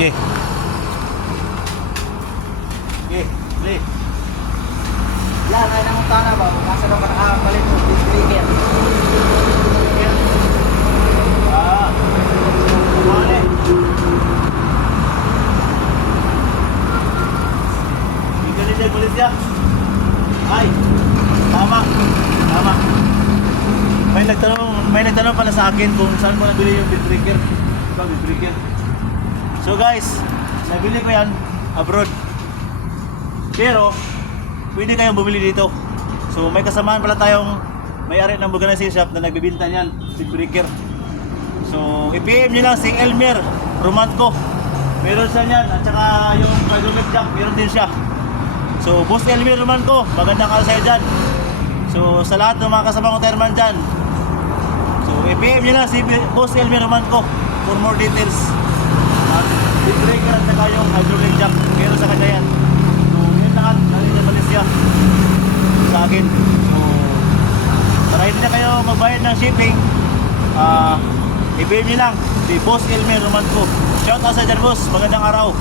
Okay. Okay, play. Yan, ay nangutana ba? Kasi daw ka nakakapalit mo, disclaimer. Mali. Tinggalin din polis ya. Ay, tama. Tama. May nagtanong pala sa akin kung saan mo nabili yung bill breaker. Ito, bill breaker. So guys, nabili ko yan abroad. Pero, pwede kayong bumili dito. So may kasamaan pala tayong may-ari ng vulcanizing shop na nagbibinta niyan, bill breaker. So i-PM nyo lang si Elmer Romanco. Meron siya niyan. At saka yung hydraulic jack, meron din siya. So Boss Elmer Romanco, magandang araw sa'yo dyan. So sa lahat ng mga kasama kong tireman dyan, so i-PM nyo lang si Boss Elmer Romanco for more details. At bill breaker at saka yung hydraulic jack, meron sa kanya yan. So yun lahat, narin na Malaysia sa akin. So para hindi na kayo magbayad ng shipping, i-PM nyo lang si Boss Elmer Romanco. Shout out sa dyan, boss. Magandang araw.